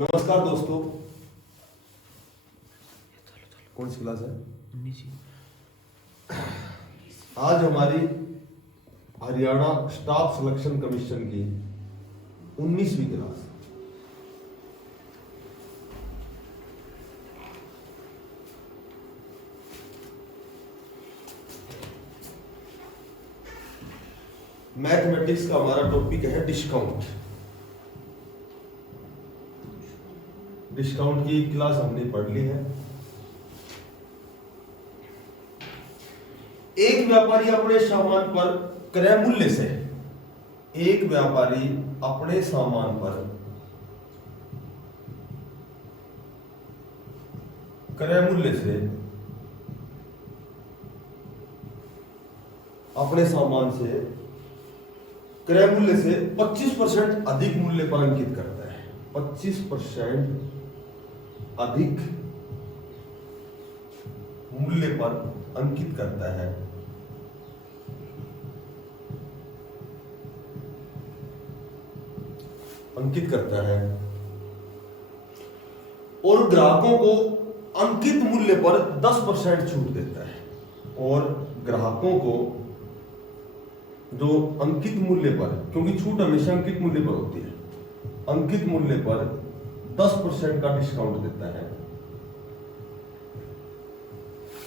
नमस्कार दोस्तों, कौन सी क्लास है? आज हमारी हरियाणा स्टाफ सिलेक्शन कमीशन की 19वीं क्लास। मैथमेटिक्स का हमारा टॉपिक है डिस्काउंट। डिस्काउंट की क्लास हमने पढ़ ली है। एक व्यापारी अपने सामान पर क्रय मूल्य से एक व्यापारी अपने सामान पर क्रय मूल्य से अपने सामान से क्रय मूल्य से 25% अधिक मूल्य पर अंकित करता है। 25% अधिक मूल्य पर अंकित करता है। और ग्राहकों को अंकित मूल्य पर 10% छूट देता है। और ग्राहकों को जो अंकित मूल्य पर, क्योंकि छूट हमेशा अंकित मूल्य पर होती है, अंकित मूल्य पर 10% का डिस्काउंट देता है।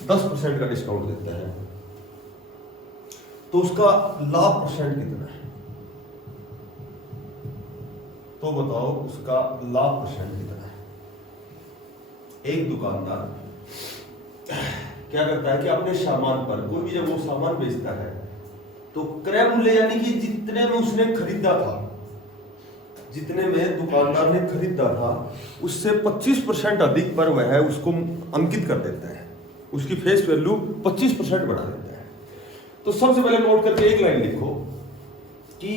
10% का डिस्काउंट देता है तो उसका लाभ परसेंट कितना है? तो बताओ उसका लाभ परसेंट कितना है? एक दुकानदार क्या करता है कि अपने सामान पर, कोई भी जब वो सामान बेचता है तो क्रय मूल्य यानी कि जितने में उसने खरीदा था, जितने में दुकानदार ने खरीदा था उससे 25% अधिक पर वह उसको अंकित कर देता है। उसकी फेस वैल्यू 25% बढ़ा देता है। तो सबसे पहले नोट करके एक लाइन लिखो कि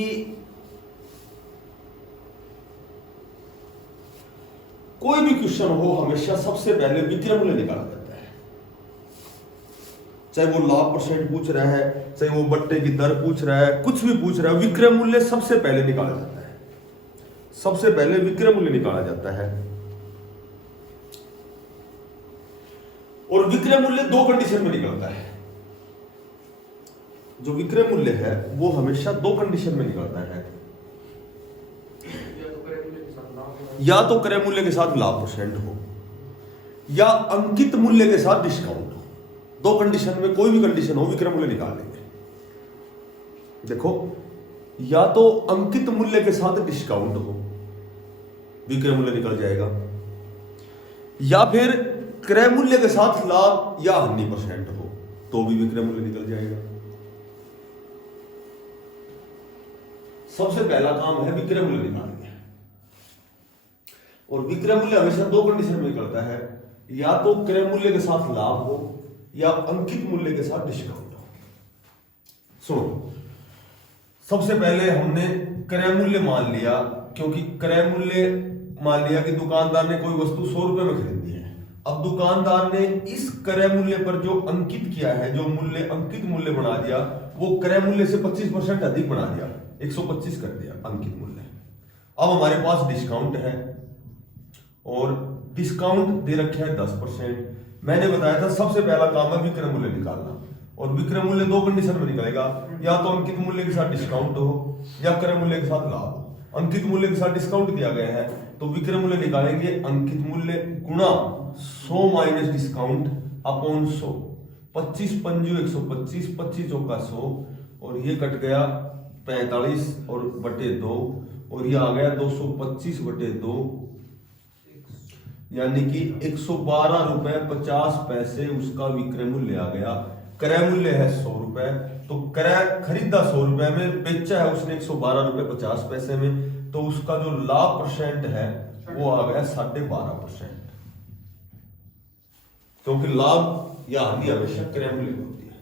कोई भी क्वेश्चन हो हमेशा सबसे पहले विक्रय मूल्य निकाला जाता है। चाहे वो लाभ परसेंट पूछ रहा है, चाहे वो बट्टे की दर पूछ रहा है, कुछ भी पूछ रहा है, विक्रय मूल्य सबसे पहले निकाला जाता है। सबसे पहले विक्रय मूल्य निकाला जाता है। और विक्रय मूल्य दो कंडीशन में निकलता है। जो विक्रय मूल्य है वो हमेशा दो कंडीशन में निकलता है। या तो क्रय मूल्य के साथ लाभ परसेंट हो या अंकित मूल्य के साथ डिस्काउंट हो। दो कंडीशन में कोई भी कंडीशन हो, विक्रय मूल्य निकाल लेंगे। देखो, या तो अंकित मूल्य के साथ डिस्काउंट हो, विक्रय मूल्य निकल जाएगा, या फिर क्रय मूल्य के साथ लाभ या हानि परसेंट हो तो भी विक्रय मूल्य निकल जाएगा। सबसे पहला काम है विक्रय मूल्य निकालना। और विक्रय मूल्य हमेशा दो कंडीशन में निकलता है, या तो क्रय मूल्य के साथ लाभ हो या अंकित मूल्य के साथ डिस्काउंट हो। सुनो, सबसे पहले हमने क्रय मूल्य मान लिया, क्योंकि क्रय मूल्य मान लिया कि दुकानदार ने कोई वस्तु 100 रुपए में खरीदी है। अब दुकानदार ने इस क्रय मूल्य पर जो अंकित किया है, जो मूल्य अंकित मूल्य बना दिया, वो क्रय मूल्य से 25% अधिक बना दिया, 125 कर दिया अंकित मूल्य। अब हमारे पास डिस्काउंट है और डिस्काउंट दे रखे है 10%। मैंने बताया था सबसे पहला काम है विक्रय मूल्य निकालना। और विक्रय मूल्य दो कंडीशन में निकलेगा, या तो अंकित मूल्य के साथ डिस्काउंट हो या क्रय मूल्य के साथ लाभ हो। अंकित मूल्य के साथ डिस्काउंट दिया गया है तो विक्रय मूल्य निकालेंगे अंकित मूल्य गुणा 100 माइनस डिस्काउंट अपॉन 100। 25 पंजू 125, 25 चौका 100, और ये कट गया 45 और बटे 2, और ये आ गया 225 बटे 2, यानी कि 112 रुपए 50 पैसे उसका विक्रय मूल्य आ गया। क्रय मूल्य है 100 रुपए, तो क्रय खरीदा 100 रुपए में, बेचा है उसने 112 रुपए 50 पैसे में, तो उसका जो लाभ परसेंट है वो आ गया 12.5%। क्योंकि लाभ या हानि हमेशा क्रय मूल्य में होती है।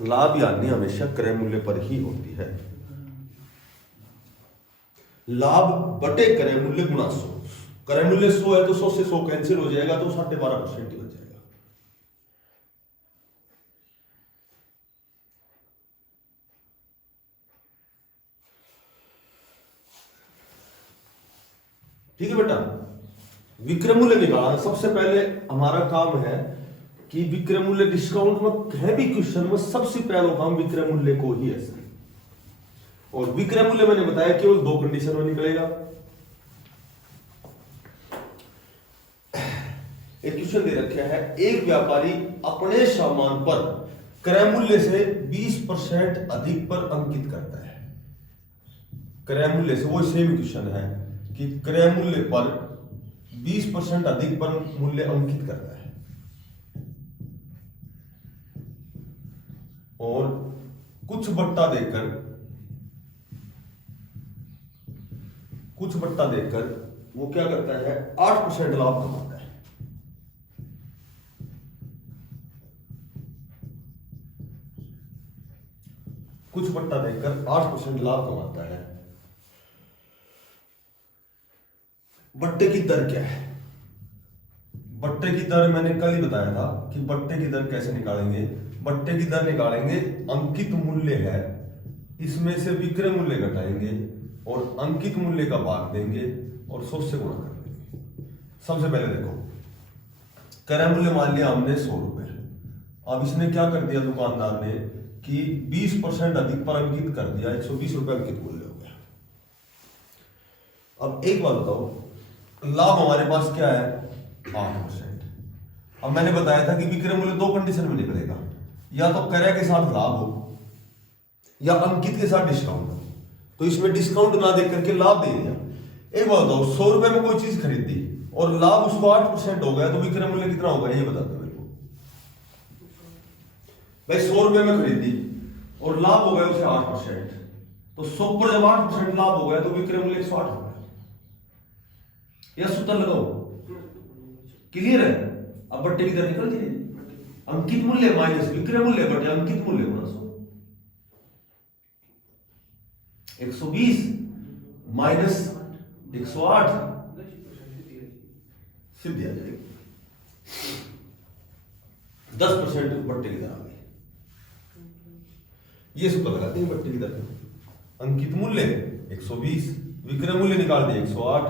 लाभ या हानि हमेशा क्रय मूल्य पर ही होती है। लाभ बटे क्रय मूल्य गुणा 100। क्रय मूल्य 100 है तो 100 से 100 कैंसिल हो जाएगा, तो 12.5% ही बच जाएगा। ठीक है बेटा, विक्रय मूल्य निकालना। सबसे पहले हमारा काम है कि विक्रय मूल्य डिस्काउंट में कहीं भी क्वेश्चन में सबसे पहला काम विक्रय मूल्य को ही है सर। और विक्रय मूल्य मैंने बताया केवल दो कंडीशन में निकलेगा। एक क्वेश्चन दे रखा है, एक व्यापारी अपने सामान पर क्रय मूल्य से 20% अधिक पर अंकित करता है। क्रय मूल्य से, वो सेम क्वेश्चन है कि क्रय मूल्य पर 20% अधिक पर मूल्य अंकित करता है और कुछ बट्टा देकर वो क्या करता है, 8% लाभ कमाता है। कुछ बट्टा देकर 8% लाभ कमाता है। बट्टे की दर क्या है? बट्टे की दर मैंने कल ही बताया था कि बट्टे की दर कैसे निकालेंगे। बट्टे की दर निकालेंगे, अंकित मूल्य है इसमें से विक्रय मूल्य घटाएंगे और अंकित मूल्य का भाग देंगे और 100 से गुणा कर देंगे। सबसे पहले देखो, क्रय मूल्य मान लिया हमने 100 रुपए। अब इसने क्या कर दिया दुकानदार ने कि 20% अधिक पर अंकित कर दिया, 120 रुपए अंकित मूल्य हो गया। अब एक बात बताओ, लाभ हमारे पास क्या है, 8%। अब मैंने बताया था कि विक्रय मूल्य दो कंडीशन में निकलेगा, या तो क्रय के साथ लाभ हो या अंकित के साथ डिस्काउंट हो। तो इसमें डिस्काउंट ना दे करके लाभ दे दिया। एक बात बताओ, 100 रुपए में कोई चीज खरीदी और लाभ उसको 8% हो गया तो विक्रय मूल्य कितना होगा, ये बता दो मेरे को भाई। 100 रुपए में खरीदी और लाभ हो गया उसे 8%, तो 100 पर जब 8% लाभ हो गया तो विक्रय मूल्य 108 हो गया। या सूत्र लगाओ, क्लियर है? अब बट्टे की दर निकल जाएगी, अंकित मूल्य माइनस विक्रय मूल्य बटे अंकित मूल्य गुणा 100। 120 माइनस 108 सीधी आ जाएगी। 10% बट्टे की दर आ गई। ये सूत्र लगाते हैं बट्टे की दर। अंकित मूल्य 120, विक्रय मूल्य निकाल दिए 108,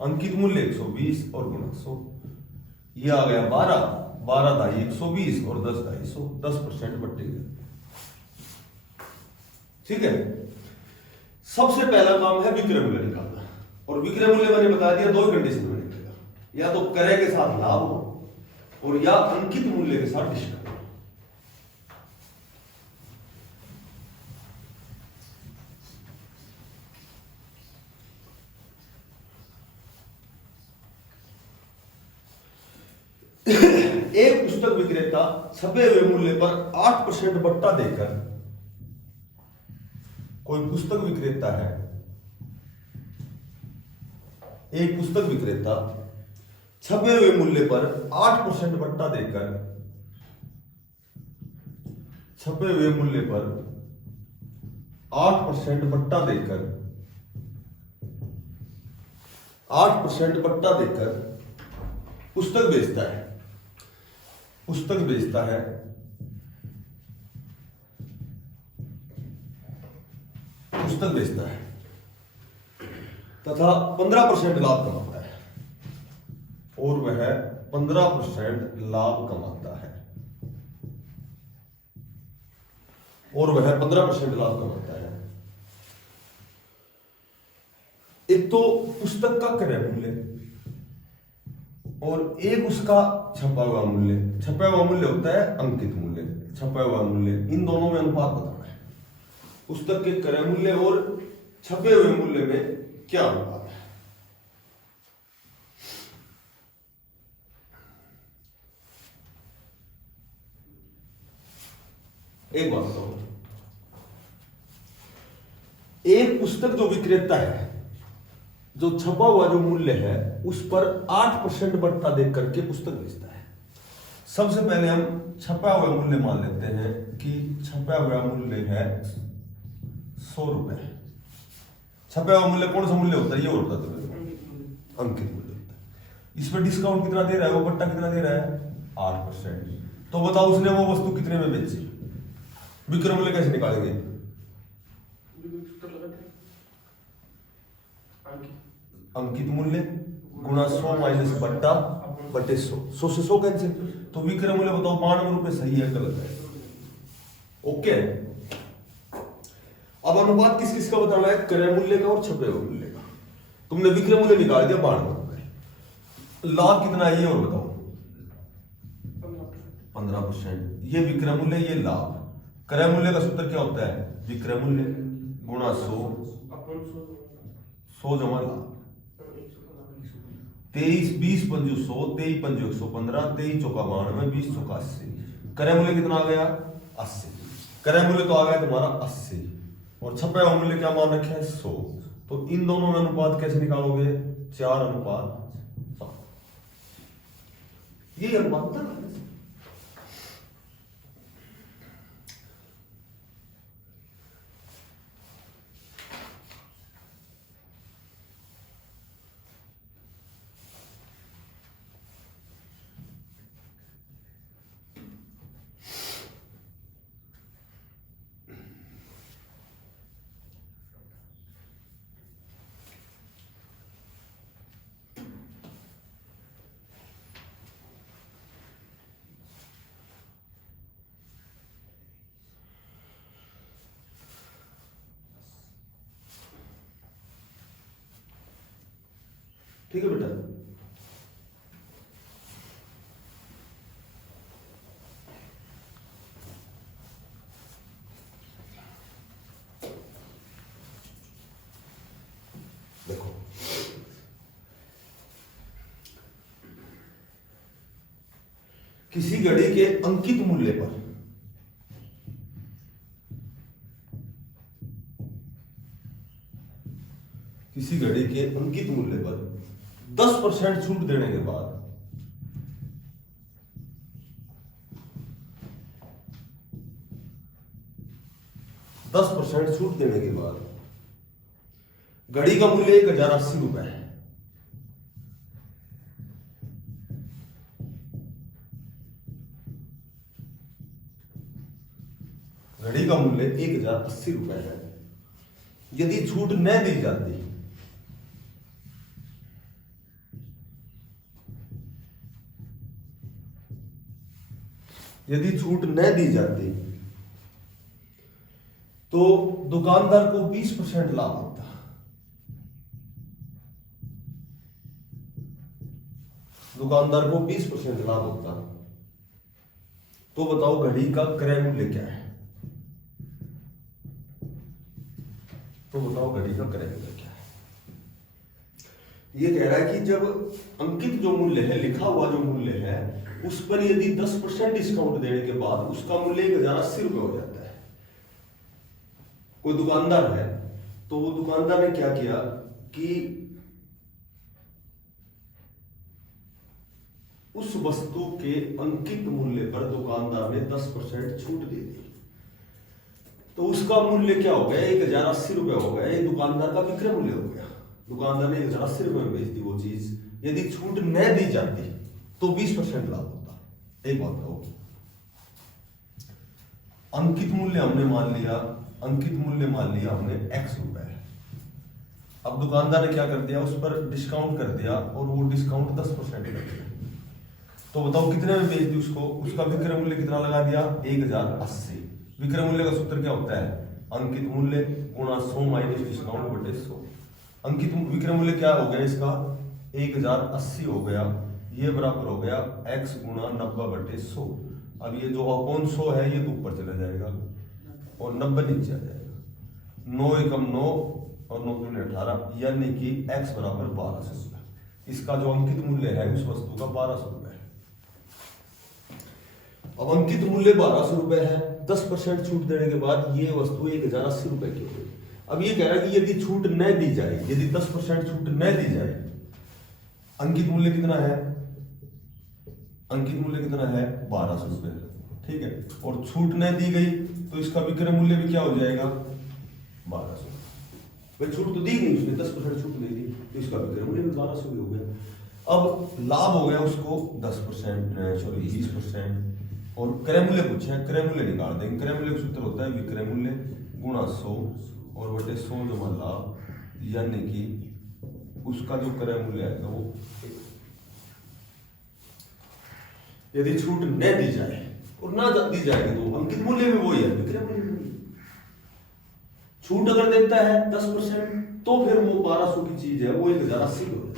अंकित मूल्य 120 और गुणा 100। ये आ गया 12, 12 दाई 120 और 10 दाई 100, 10% बट्टे की दर। ठीक है, सबसे पहला काम है विक्रय मूल्य निकालना। और विक्रय मूल्य मैंने बता दिया दो कंडीशन में निकलेगा, या तो क्रय के साथ लाभ हो और या अंकित मूल्य के साथ डिस्काउंट। एक पुस्तक विक्रेता छपे हुए मूल्य पर 8% बट्टा देकर, कोई पुस्तक विक्रेता है, एक पुस्तक विक्रेता छपे हुए मूल्य पर 8% बट्टा देकर, छपे हुए मूल्य पर 8% बट्टा देकर, 8% बट्टा देकर पुस्तक बेचता है, पुस्तक बेचता है पुस्तक बेचता है तथा 15% लाभ कमाता है, और वह 15% लाभ कमाता है, और वह 15% लाभ कमाता है। एक तो पुस्तक का क्रय मूल्य और एक उसका छपा हुआ मूल्य। छपा हुआ मूल्य होता है अंकित मूल्य, छपा हुआ मूल्य, इन दोनों में अनुपात बताना है। पुस्तक के क्रय मूल्य और छपे हुए मूल्य में क्या अनुपात है। एक बात बताओ, एक पुस्तक जो विक्रेता है, जो छपा हुआ जो मूल्य है उस पर 8% बट्टा देख करके पुस्तक बेचता है। सबसे पहले हम छपा हुआ मूल्य मान लेते हैं कि छपा हुआ मूल्य है 100 रुपए। छपा हुआ मूल्य कौन सा मूल्य होता है, ये होता है अंकित मूल्य होता है। इसमें डिस्काउंट कितना दे रहा है, वो बट्टा कितना दे रहा है 8%। तो बताओ उसने वो वस्तु कितने में बेची, विक्रय मूल्य कैसे निकालेंगे? अंकित मूल्य गुणा 100 माइनस बट्टा बटे 100, 100 से 100 कैंसिल। तो विक्रय मूल्य बताओ 92 रुपए सही है गलत है? ओके। अब अनुपात किस किस का बताना है? क्रय मूल्य का और छपे हुए मूल्य का। तुमने विक्रय मूल्य निकाल दिया 92 रुपए, लाभ कितना है ये और बताओ? 15%। ये विक्रय मूल्य, ये लाभ। क्रय मूल्य का सूत्र क्या होता है? विक्रय मूल्य गुणा 100, 100 जमा लाभ। 23 20 पंजू 100, 23 पंजू 115, 23 चौका 92, 20 चौका 80। क्रय मूल्य कितना आ गया? 80। क्रय मूल्य तो आ गया तुम्हारा 80 और छपे हुए मूल्य क्या मान रखे हैं? 100। तो इन दोनों में अनुपात कैसे निकालोगे? 4:7। ये अनुपात था। ठीक है बेटा। देखो किसी घड़ी के अंकित मूल्य पर किसी घड़ी के अंकित मूल्य पर 10% छूट देने के बाद 10% छूट देने के बाद घड़ी का मूल्य 1080 रुपए है। घड़ी का मूल्य 1080 रुपए है। यदि छूट न दी जाती, यदि छूट न दी जाती तो दुकानदार को 20% लाभ होता। दुकानदार को 20% लाभ होता। तो बताओ घड़ी का क्रय मूल्य क्या है? तो बताओ घड़ी का क्रय मूल्य क्या है? ये कह रहा है कि जब अंकित जो मूल्य है, लिखा हुआ जो मूल्य है, उस पर यदि 10% डिस्काउंट देने के बाद उसका मूल्य 1080 रुपए हो जाता है। कोई दुकानदार है तो वो दुकानदार ने क्या किया कि उस वस्तु के अंकित मूल्य पर दुकानदार ने 10% छूट दे दी। तो उसका मूल्य क्या हो गया? 1080 रुपए हो गया। ये दुकानदार का विक्रय मूल्य हो गया। दुकानदार ने 1080 रुपए में बेच दी वो चीज। यदि छूट न दी जाती तो 20% लाभ होता। एक बात कहो, अंकित मूल्य हमने मान लिया, अंकित मूल्य मान लिया हमने x रुपए। अब दुकानदार ने क्या कर दिया? उस पर डिस्काउंट कर दिया और वो डिस्काउंट 10% कर दिया। तो बताओ कितने में बेच दी उसको? उसका विक्रय मूल्य कितना लगा दिया? 1080। विक्रय मूल्य का सूत्र क्या होता है? अंकित मूल्य गुणा 100 माइनस डिस्काउंट बटे 100। अंकित विक्रय मूल्य क्या हो गया इसका? 1080 हो गया। ये बराबर हो गया x गुणा 90 बटे 100। अब ये जो अपॉन 100 है ये तो ऊपर चला जाएगा और 90 नीचे आ जाएगा। 9 एकम 9 और 9 दूनी 18, यानी कि x बराबर 1200 रुपए। इसका जो अंकित मूल्य है उस वस्तु का 1200 रुपए है। अब अंकित मूल्य 1200 रुपए है, 10% छूट देने के बाद ये वस्तु 1080 रुपए की हो गई। अब ये कह रहा है कि यदि छूट न दी जाए, यदि 10% छूट न दी जाए, अंकित मूल्य कितना है? अंकित मूल्य कितना है? 1200 रुपए। ठीक है, और छूट न दी गई तो इसका विक्रय मूल्य भी क्या हो जाएगा? 1200। भाई छूट तो दी नहीं उसने, 10% छूट नहीं दी तो इसका विक्रय मूल्य भी 1200 भी हो गया। अब लाभ हो गया उसको 10%, सॉरी 20%। और क्रय मूल्य पूछे हैं, क्रय मूल्य निकाल देंगे। क्रय मूल्य का सूत्र होता है विक्रय मूल्य गुणा 100 और बटे 100 जमा लाभ, यानी कि उसका जो क्रय मूल्य आएगा वो यदि छूट न दी जाए और ना दी जाएगी तो अंकित मूल्य में वही है, विक्रय मूल्य में वही। छूट अगर देता है 10% तो फिर वो 1200 की चीज है वो 1080 हो जाएगी,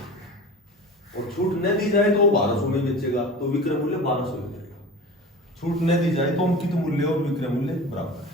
और छूट न दी जाए तो वो 1200 में बेचेगा तो विक्रय मूल्य 1200 हो जाएगा। छूट न दी जाए तो अंकित मूल्य और विक्रय मूल्य बराबर है।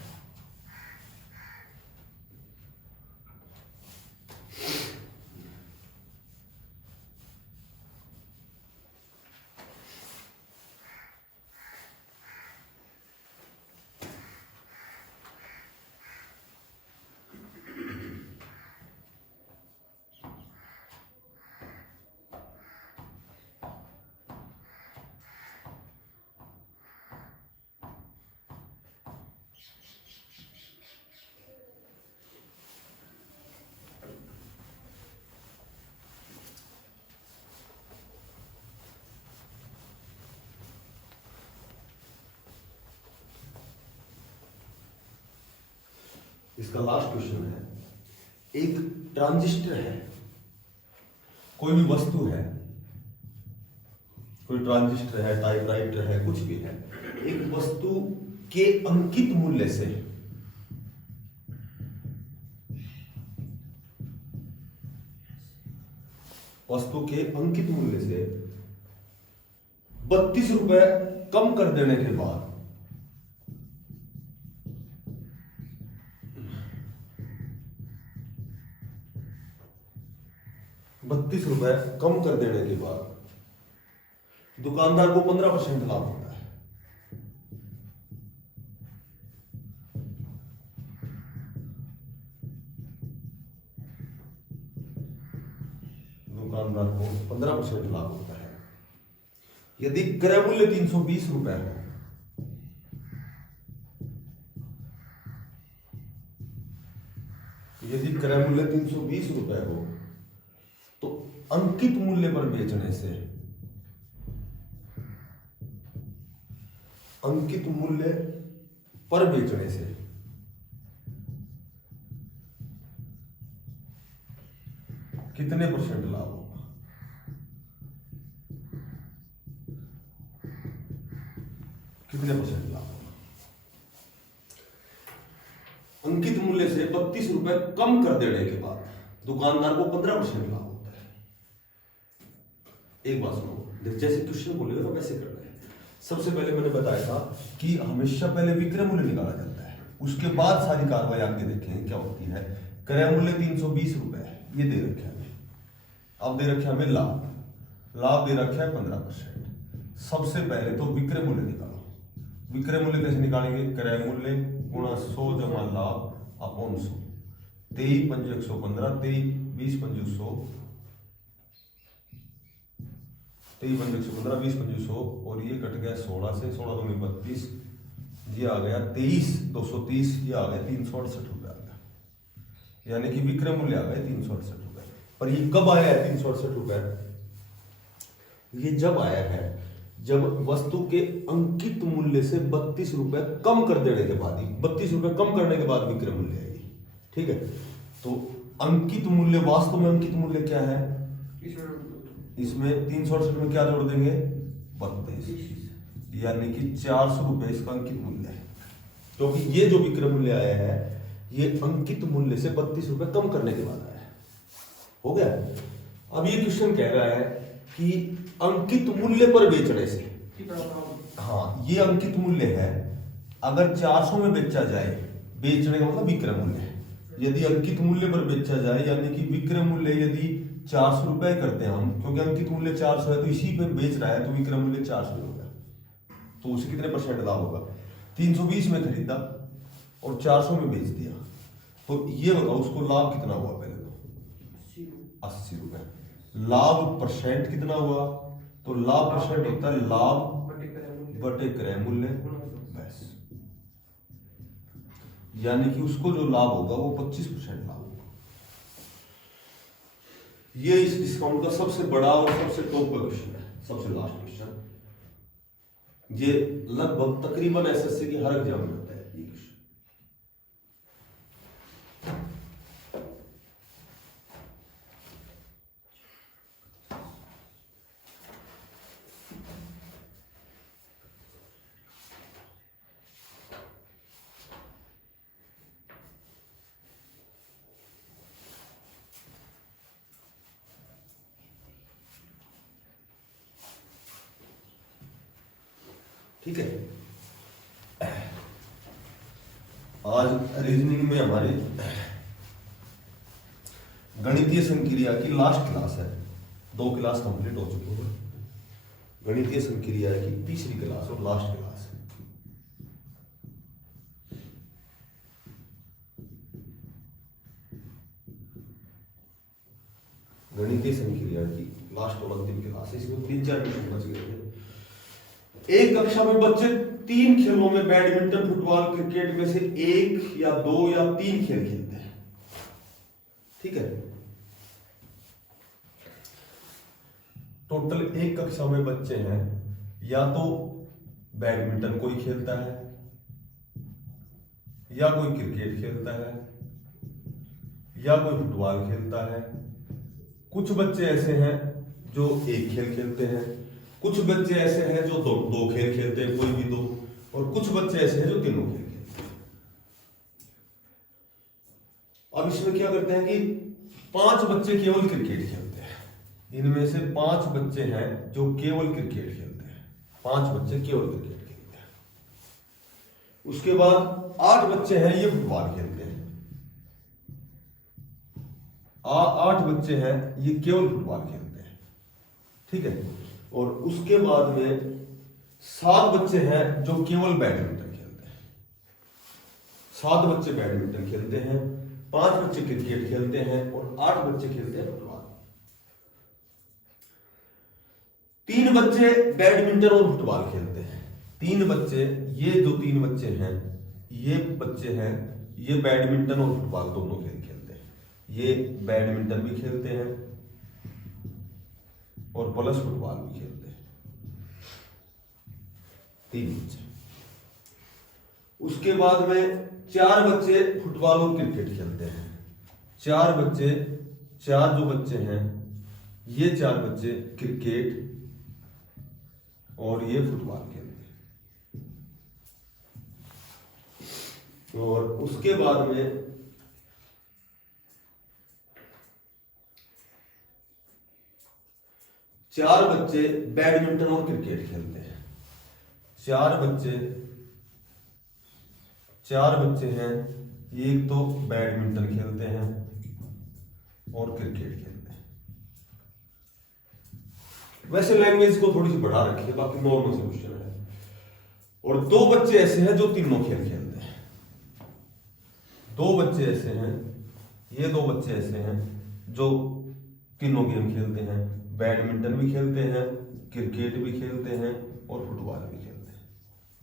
इसका लास्ट क्वेश्चन है, एक ट्रांजिस्टर है, कोई भी वस्तु है, कोई ट्रांजिस्टर है, टाइपराइटर है, कुछ भी है, एक वस्तु के अंकित मूल्य से ₹32 कम कर देने के बाद ₹32 कम कर देने के बाद दुकानदार को 15% लाभ होता है। दुकानदार को 15% लाभ होता है। यदि क्रय मूल्य ₹320 है, यदि क्रय मूल्य ₹320 हो तो अंकित मूल्य पर बेचने से कितने परसेंट लाभ होगा? कितने परसेंट लाभ होगा? अंकित मूल्य से ₹32 कम कर देने के बाद दुकानदार को 15% लाभ होता है। एक बात सुनो, जैसे क्वेश्चन बोलेगा ना वैसे करना है। सबसे पहले मैंने बताया था कि हमेशा पहले विक्रय मूल्य निकाला जाता है, उसके बाद सारी कार्रवाई आगे देखेंगे क्या होती है। क्रय मूल्य ₹320 है, ये दे रखे हमें। अब दे रखे हमें लाभ दे रखा है 15%। सबसे पहले तो विक्रय मूल्य निकालो। विक्रय मूल्य कैसे निकालेंगे? क्रय मूल्य गुणा 100 जमा लाभ अपॉन 100। 23 पंजे 115, 23 20 पंजे 100, 23 पंजे 115, 20 पंजे 100, और ये कट गया 16 से, 16 दूनी 32, ये आ गया 23 230, ये आ गया ₹368 आ गया। यानी कि विक्रय मूल्य आ गया ₹368। पर ये कब आया है ₹368? ये जब आया है जब वस्तु के अंकित मूल्य से ₹32 कम कर देने के बाद ही, ₹32 कम करने के बाद विक्रय मूल्य आएगी। ठीक है, तो अंकित मूल्य, वास्तव में अंकित मूल्य क्या है? इसमें 368 में क्या जोड़ देंगे? 32, यानी कि ₹400 इसका अंकित मूल्य है। क्योंकि ये जो विक्रय मूल्य आया है ये अंकित मूल्य से ₹32 कम करने के बाद आया है। हो गया। अब ये क्वेश्चन कह रहा है कि अंकित मूल्य पर बेचने से, हाँ ये अंकित मूल्य है, अगर 400 में बेचा जाए, बेचने का मतलब विक्रय मूल्य है। यदि अंकित मूल्य पर बेचा जाए यानी कि विक्रय मूल्य यदि ₹400 करते हैं हम, क्योंकि अंकित मूल्य 400 है तो इसी पे बेच रहा है तो विक्रय मूल्य 400 होगा, तो उसे कितने परसेंट लाभ होगा? 320 में खरीदा और 400 में बेच दिया, तो ये बताओ उसको लाभ कितना हुआ? पहले तो ₹80। लाभ परसेंट कितना हुआ? तो लाभ परसेंट होता है लाभ बटे क्रय मूल्य, बस। यानी कि उसको जो लाभ होगा वो 25% लाभ होगा। ये इस डिस्काउंट का सबसे बड़ा और सबसे टॉप का क्वेश्चन है, सबसे लास्ट क्वेश्चन। ये लगभग तकरीबन एसएससी के हर एग्जाम में होता है ये क्वेश्चन। ठीक है, आज रीजनिंग में हमारी गणितीय संक्रिया की लास्ट क्लास है। 2 क्लास कंप्लीट हो चुकी है। गणितीय संक्रिया की तीसरी क्लास और लास्ट क्लास है। गणितीय संक्रिया की लास्ट और अंतिम क्लास है। इसमें 3-4 मिनट बच गए थे। एक कक्षा में बच्चे 3 खेलों में बैडमिंटन, फुटबॉल, क्रिकेट में से 1 या 2 या 3 खेल खेलते हैं। ठीक है, टोटल एक कक्षा में बच्चे हैं, या तो बैडमिंटन कोई खेलता है, या कोई क्रिकेट खेलता है, या कोई फुटबॉल खेलता है। कुछ बच्चे ऐसे हैं जो एक खेल खेलते हैं, कुछ बच्चे ऐसे हैं जो दो खेल खेलते हैं, कोई भी 2, और कुछ बच्चे ऐसे हैं जो तीनों खेल खेलते हैं। अब इसमें क्या करते हैं कि 5 बच्चे केवल क्रिकेट खेलते हैं। इनमें से 5 बच्चे हैं जो केवल क्रिकेट खेलते हैं। 5 बच्चे केवल क्रिकेट खेलते हैं। उसके बाद 8 बच्चे हैं ये फुटबॉल खेलते हैं। 8 बच्चे हैं ये केवल फुटबॉल खेलते हैं। ठीक है, और उसके बाद में 7 बच्चे हैं जो केवल बैडमिंटन खेलते हैं। 7 बच्चे बैडमिंटन खेलते हैं, 5 बच्चे क्रिकेट खेलते हैं और 8 बच्चे खेलते हैं फुटबॉल। 3 बच्चे बैडमिंटन और फुटबॉल खेलते हैं। 3 बच्चे, ये जो 3 बच्चे हैं, ये बच्चे हैं ये बैडमिंटन और फुटबॉल दोनों खेल खेलते हैं। ये बैडमिंटन भी खेलते हैं और प्लस फुटबॉल भी खेलते हैं। 3 बच्चे। उसके बाद में 4 बच्चे फुटबॉल और क्रिकेट खेलते हैं। 4 बच्चे, 4 जो बच्चे हैं ये 4 बच्चे क्रिकेट और ये फुटबॉल खेलते हैं। और उसके बाद में 4 बच्चे बैडमिंटन और क्रिकेट खेलते हैं। 4 बच्चे हैं, एक तो बैडमिंटन खेलते हैं और क्रिकेट खेलते हैं। वैसे लैंग्वेज को थोड़ी सी बढ़ा रखी है, बाकी नॉर्मल से क्वेश्चन है। और 2 बच्चे ऐसे हैं जो तीनों खेल खेलते हैं। 2 बच्चे ऐसे हैं, ये 2 बच्चे ऐसे हैं जो तीनों गेम खेलते हैं। बैडमिंटन भी खेलते हैं, क्रिकेट भी खेलते हैं और फुटबॉल भी खेलते हैं।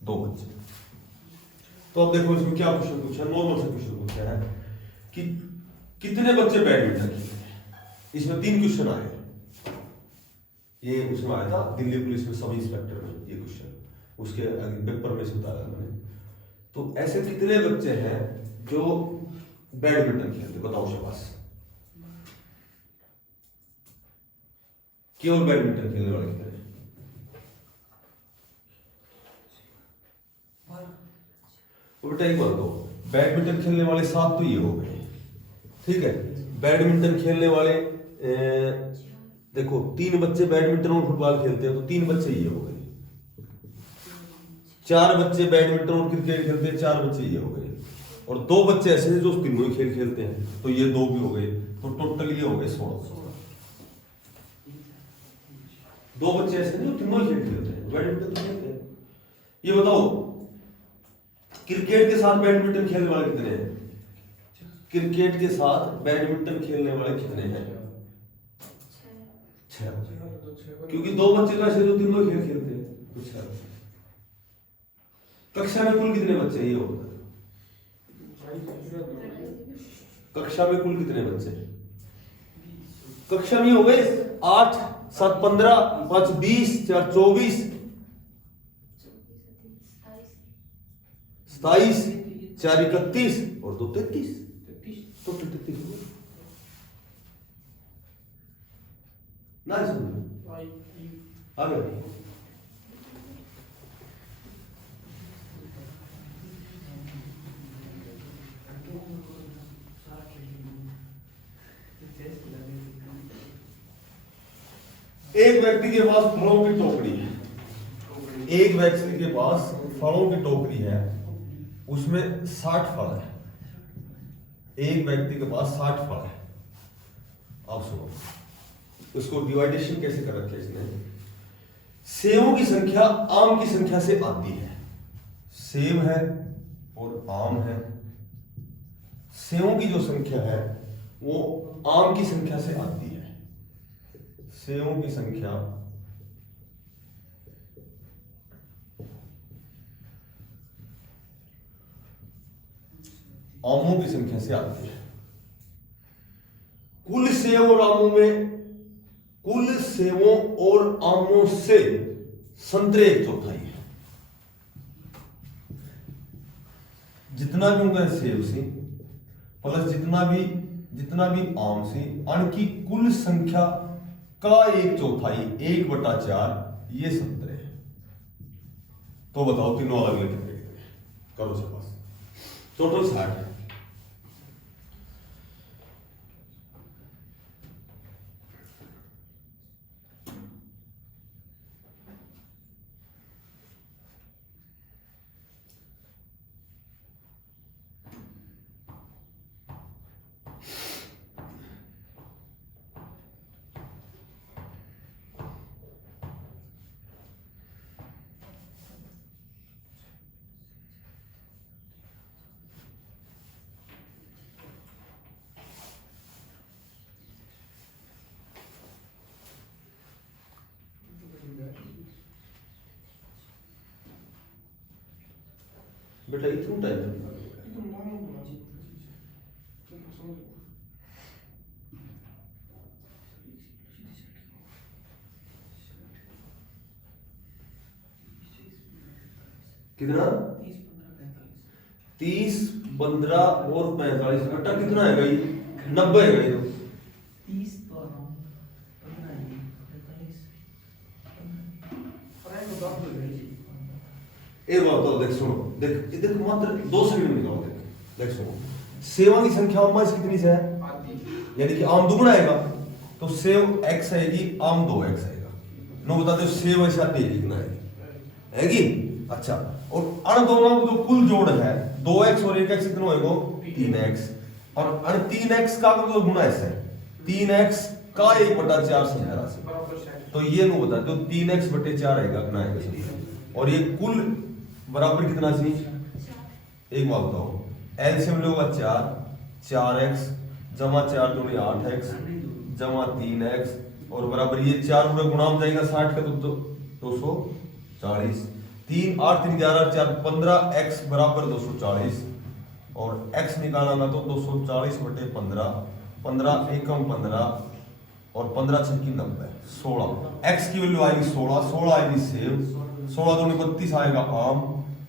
2 बच्चे। तो अब देखो इसमें क्या क्वेश्चन पूछा, नॉर्मल से क्वेश्चन पूछा है कि कितने बच्चे बैडमिंटन खेलते हैं। इसमें 3 क्वेश्चन आए। ये उसमें आया था दिल्ली पुलिस में सब इंस्पेक्टर में ये क्वेश्चन, उसके पेपर में से बताया मैंने। तो ऐसे कितने बच्चे हैं जो बैडमिंटन खेलते, बताओ शाबाश। केवल बैडमिंटन खेलने वाले कितने? बेटा एक बात दो, बैडमिंटन खेलने वाले 7 तो ये हो गए। ठीक है, बैडमिंटन खेलने वाले देखो 3 बच्चे बैडमिंटन और फुटबॉल खेलते हैं तो 3 बच्चे ये हो गए। 4 बच्चे बैडमिंटन और क्रिकेट खेलते हैं, 4 बच्चे ये हो गए। और 2 बच्चे ऐसे हैं जो तीनों ही खेल खेलते हैं तो ये 2 भी हो गए। तो टोटल ये हो गए 16। 2 बच्चे ऐसे नहीं जो तीनों ही खेल खेलते हैं, बैडमिंटन खेलते हैं। ये बताओ क्रिकेट के साथ बैडमिंटन खेलने वाले कितने हैं? क्रिकेट के साथ बैडमिंटन खेलने वाले कितने हैं? 6। क्योंकि 2 बच्चे तो ऐसे जो तीनों खेल खेलते हैं तो 6। कक्षा में कुल कितने बच्चे ये होता है? कक्षा में कुल कितने बच्चे? कक्षा में हो गए 8, 7, 15, 5, 20, 4, 24, 27, 4, 31 और 2, 33। टोटल 33 हो गए ना। आगे एक व्यक्ति के पास फलों की टोकरी है। एक व्यक्ति के पास फलों की टोकरी है, उसमें 60 फल है। एक व्यक्ति के पास 60 फल है। अब सुनो, उसको डिवाइडेशन कैसे कर रखे इसने। सेबों की संख्या आम की संख्या से आती है। सेब है और आम है, सेबों की जो संख्या है वो आम की संख्या से आती है। सेबों की संख्या आमों की संख्या से आती है। कुल सेब और आमों में, कुल सेबों और आमों से संतरे 1/4 है। जितना भी उनका सेब सी प्लस जितना भी आम सी आणकी कुल संख्या का 1/4, 1/4 ये संतरे है। तो बताओ तीनों अलग अलग कितने करो से पास, टोटल 60 है। बेटा इतना टाइम कितना 30, 15 और 45 इकट्ठा कितना है भाई 90 है भाई। 30 एक बात तो देख सुनो, देख इधर मात्र 2 सेकंड में निकालो। देख सुनो, सेवा की संख्या आम से कितनी से है, यानी कि आम दुगुना आएगा तो सेव x आएगी, आम 2x आएगा। नो बता दो सेव ऐसे आती है कितना है अच्छा। और अण दोनों को जो कुल जोड़ है 2x और 1x कितना होएगा 3x, और अण 3x का मतलब गुणा ऐसे है 3x का 1/4 संख्या से। तो ये नो बता दो 3x/4 आएगा कितना आएगा। और ये कुल बराबर कितना सी, एक बात बताओ, एलसीएम लोगा 4x जमा 4 दूनी 8x जमा 3x और बराबर ये 4 पूरा गुणा में जाएगा 60 का तो 240, 3 8 3 11 4 15x बराबर 240 और x निकालना तो 240/15, 15 एकम 15 और 15 छक्की 90, 16। x की वैल्यू आएगी 16, 16 आएगी सेब, 16 दूनी 32 आएगा आम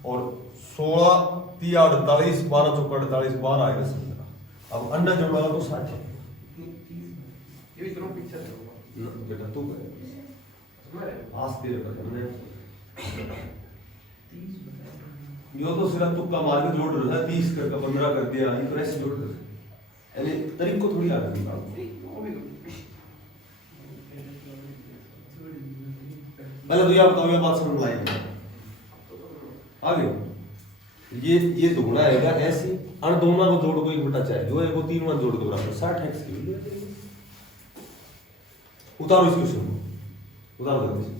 और 16 3 48 12 चौका 48 12 आएगा संतरा। अब अन्ना जोड़ वाला तो 60 है। ये भी दोनों पिक्चर है बेटा तू कर आस तेरे पर हमने यो तो सिर्फ तुक्का मार के जोड़ रहा है 30 करके 15 कर दिया, ये तो ऐसे जोड़ रहा है, यानी तरीक को थोड़ी आ रही है। पहले तो ये बताओ, ये बात समझ में आएगी आगे। ये दुगुना आएगा ऐसे, अण दोनों को जोड़ को 1/4 जो है वो 3 वन जोड़ दो बराबर 60x की उतारो इस क्वेश्चन को, उतारो जल्दी से।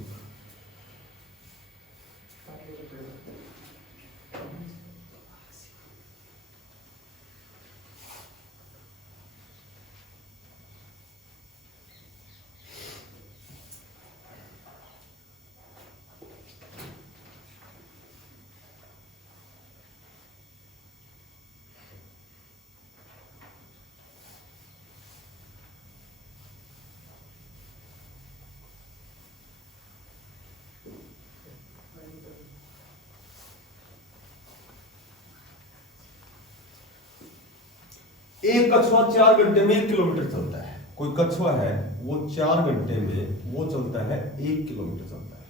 एक कछुआ 4 घंटे में 1 किलोमीटर चलता है। कोई कछुआ है वो 4 घंटे में वो चलता है 1 किलोमीटर चलता है।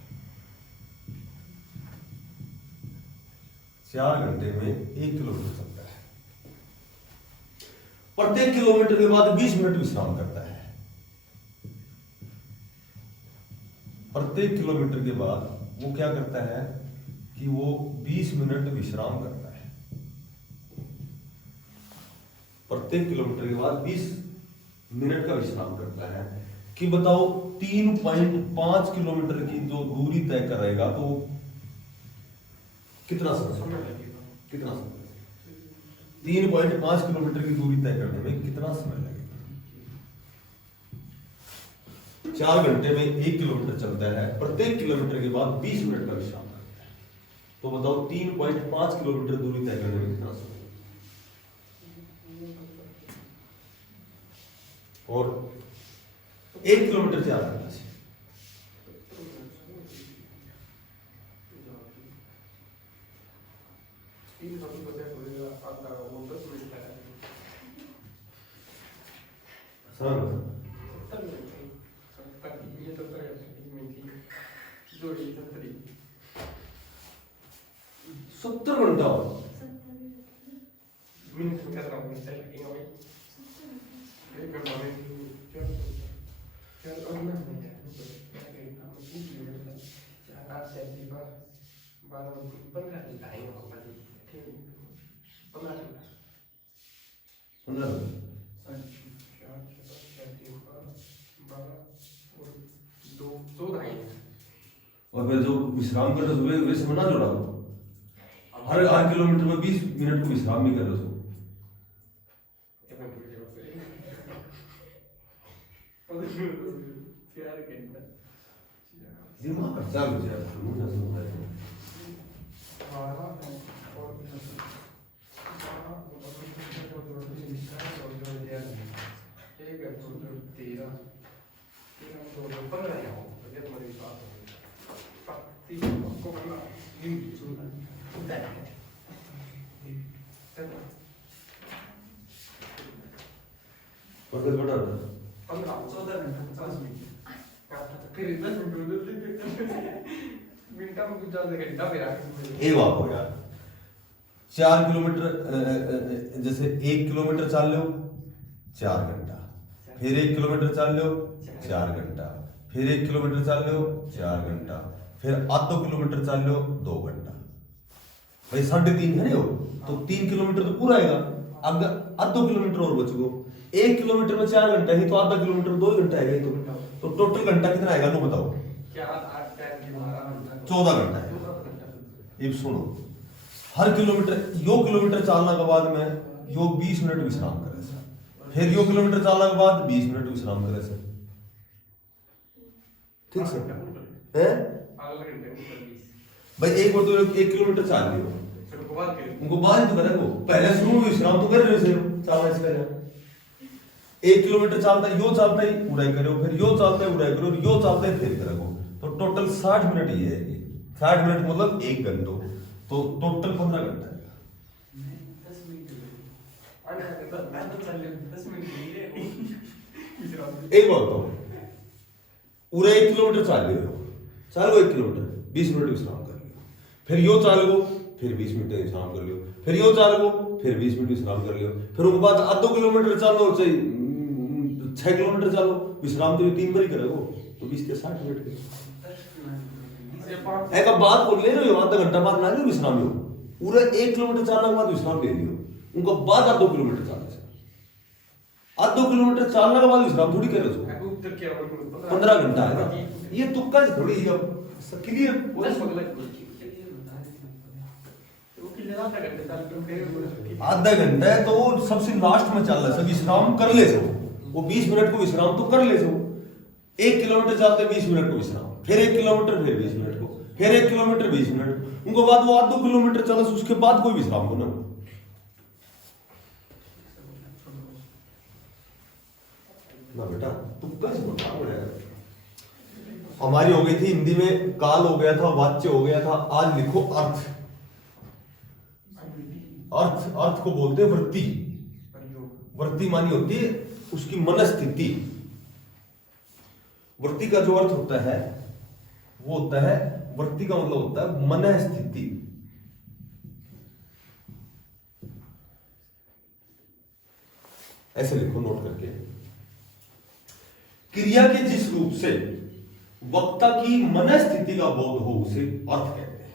4 घंटे में 1 किलोमीटर चलता है। प्रत्येक किलोमीटर के बाद 20 मिनट विश्राम करता है। प्रत्येक किलोमीटर के बाद वो क्या करता है कि वो 20 मिनट विश्राम करता है। प्रत्येक किलोमीटर के बाद 20 मिनट का विश्राम करता है। कि बताओ 3.5 किलोमीटर की जो दूरी तय करेगा तो कितना समय लगेगा? कितना समय? 3.5 किलोमीटर की दूरी तय करने में कितना समय लगेगा? 4 घंटे में 1 किलोमीटर चलता है। प्रत्येक किलोमीटर के बाद 20 मिनट का विश्राम करता है। तो बताओ 3.5 किलोमीटर दूरी तय करने में कितना समय? और 1 किलोमीटर से आधा घंटा से। सत्तर घंटा और फिर जो विश्राम कर रहे हो वे समय ना जोड़ा हो। हर 8 किलोमीटर में 20 मिनट को विश्राम भी कर रहे हो। दिमाग खर्चा हो जाए। एक बात हो यार, 4 किलोमीटर जैसे 1 किलोमीटर चल लो 4 घंटा, फिर 1 किलोमीटर चल लो 4 घंटा, फिर 1 किलोमीटर चल लो 4 घंटा, फिर आधो किलोमीटर चल लो 2 घंटा। भाई 3.5 है हो तो 3 किलोमीटर तो पूरा आएगा। अगर आधो किलोमीटर और बच गो, 1 किलोमीटर में 4 घंटा ही तो आधा किलोमीटर 2 घंटा आएगा। तो टोटल घंटा कितना आएगा नो बताओ? 14 घंटा है। अब सुनो, हर किलोमीटर किलोमीटर चलने के बाद में 20 मिनट विश्राम करे से, फिर किलोमीटर चलने के बाद 20 मिनट विश्राम करे से। ठीक से है भाई। एक बार तो 1 किलोमीटर चल लियो, उनको बाद तो करेंगे। पहले शुरू में विश्राम तो कर रहे थे, चलने से पहले 1 किलोमीटर चलता है, चलता ही उड़ाई करो, फिर चलता है उड़ाई करो, चलता है फिर करो। तो टोटल 60 मिनट ही है। 60 मिनट मतलब 1 घंटा, तो टोटल 15 घंटा है। एक बात तो पूरा 1 किलोमीटर चल लियो, चलो 1 किलोमीटर 20 मिनट विश्राम कर लियो, फिर चलो फिर 20 मिनट विश्राम कर लियो, फिर चलो फिर 20 मिनट विश्राम कर लियो, फिर उसके बाद आधो किलोमीटर चलो, 6 किलोमीटर चलो, विश्राम तो 3 बार ही करेगो, तो 20 के 60 मिनट के एक बात बोल ले रहे हो। आधा घंटा बाद ना लो विश्राम लो, पूरा 1 किलोमीटर चलने के बाद विश्राम ले लियो, उनका बाद आधो किलोमीटर चलने से, आधो किलोमीटर चलने के बाद विश्राम थोड़ी करे सो 15 घंटा है। ये तुक्का थोड़ी क्लियर। आधा घंटा है तो सबसे लास्ट में चल रहा है, विश्राम कर ले सो, वो 20 मिनट को विश्राम तो कर ले सो। 1 किलोमीटर चलते 20 मिनट को विश्राम, फिर 1 किलोमीटर फिर 20 मिनट को, फिर 1 किलोमीटर 20 मिनट, उनके बाद वो आधो किलोमीटर चला, उसके बाद कोई विश्राम को ना। ना बेटा तुक्का से बता। हमारी हो गई थी हिंदी में काल हो गया था, वाच्य हो गया था। आज लिखो अर्थ। अर्थ अर्थ को बोलते हैं वृत्ति। वृत्ति मानी होती है उसकी मनस्थिति। वृत्ति का जो अर्थ होता है वो होता है, वृत्ति का मतलब होता है मन स्थिति। ऐसे लिखो नोट करके। क्रिया के जिस रूप से वक्ता की मनस्थिति का बोध हो उसे अर्थ कहते हैं।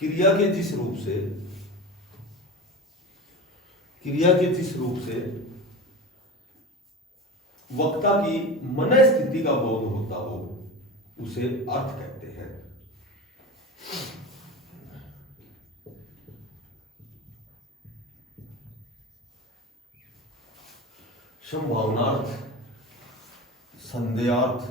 क्रिया के जिस रूप से वक्ता की मनस्थिति का बोध होता हो उसे अर्थ कहते हैं। संभावनार्थ, संदेहार्थ,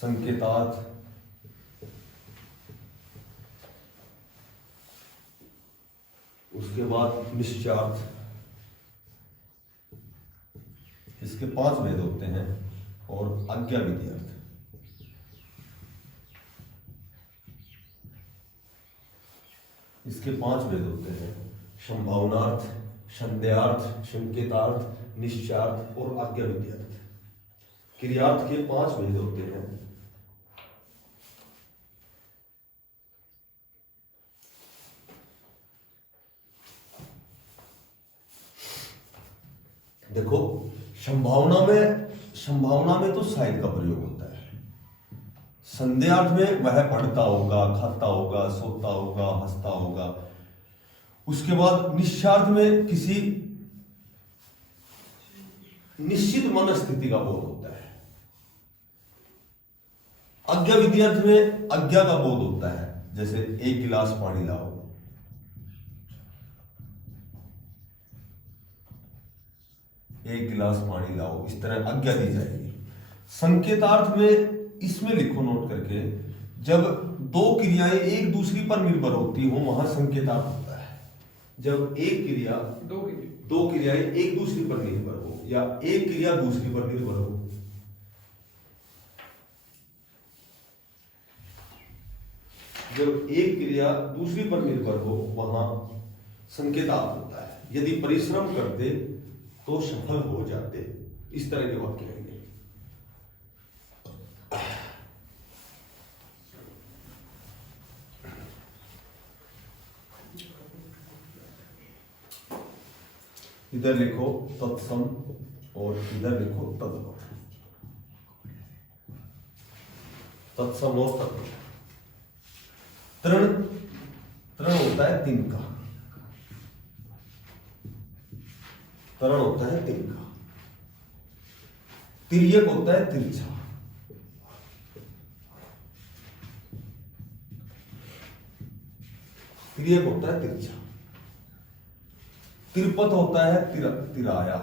संकेतार्थ, उसके बाद निश्चयार्थ। इसके 5 भेद होते हैं। और आज्ञा विधि। इसके 5 भेद होते हैं। संभावनार्थ, संदेहार्थ, संकेतार्थ, निश्चयार्थ और आज्ञा विधि। क्रियार्थ के 5 भेद होते हैं। देखो, संभावना में तो शायद का प्रयोग होता है। संदेहार्थ में वह पढ़ता होगा, खाता होगा, सोता होगा, हंसता होगा। उसके बाद निश्चयार्थ में किसी निश्चित मनस्थिति का बोध होता है। आज्ञा विधि में आज्ञा का बोध होता है, जैसे 1 गिलास पानी लाओ, 1 गिलास पानी लाओ, इस तरह आज्ञा दी जाएगी। संकेतार्थ में इसमें लिखो नोट करके, जब 2 क्रियाएं एक दूसरी पर निर्भर होती हो वहां संकेतार्थ होता है। जब दो क्रियाएं एक दूसरी पर निर्भर हो या एक क्रिया दूसरी पर निर्भर हो, जब एक क्रिया दूसरी पर निर्भर हो वहां संकेतार्थ होता है। यदि परिश्रम करते तो सफल हो जाते, इस तरह के वाक्य आएंगे। इधर लिखो तत्सम और इधर लिखो तद्भव। तत्सम और तद्भव। तरण होता है 3 का। तरण होता है 3 का। तिर्यक होता है तिरछा। तिर्यक होता है तिरछा। तिरपत होता है तिराया।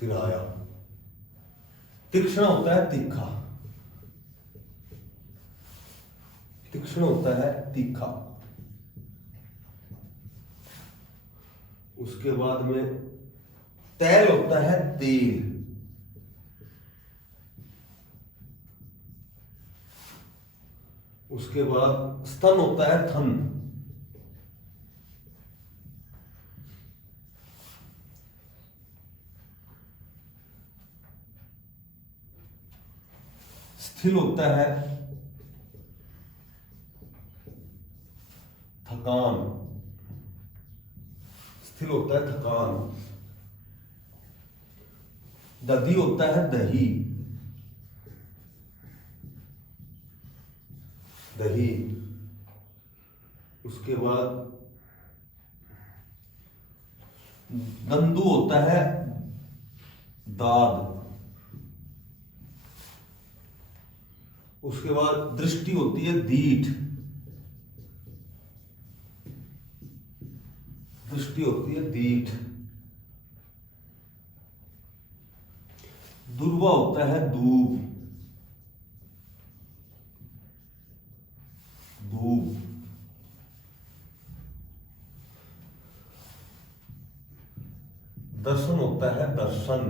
तिराया। तीक्ष्ण होता है तीखा। तीक्ष्ण होता है तीखा। उसके बाद में तैल होता है तेल। उसके बाद स्तन होता है थन। स्थिल होता है थकान। स्थिल होता है थकान। दधी होता है दही। दही। उसके बाद दंदु होता है दाद। उसके बाद दृष्टि होती है दीठ। दृष्टि होती है दीठ। दुर्वा होता है दूब। दूब। दर्शन होता है दर्शन।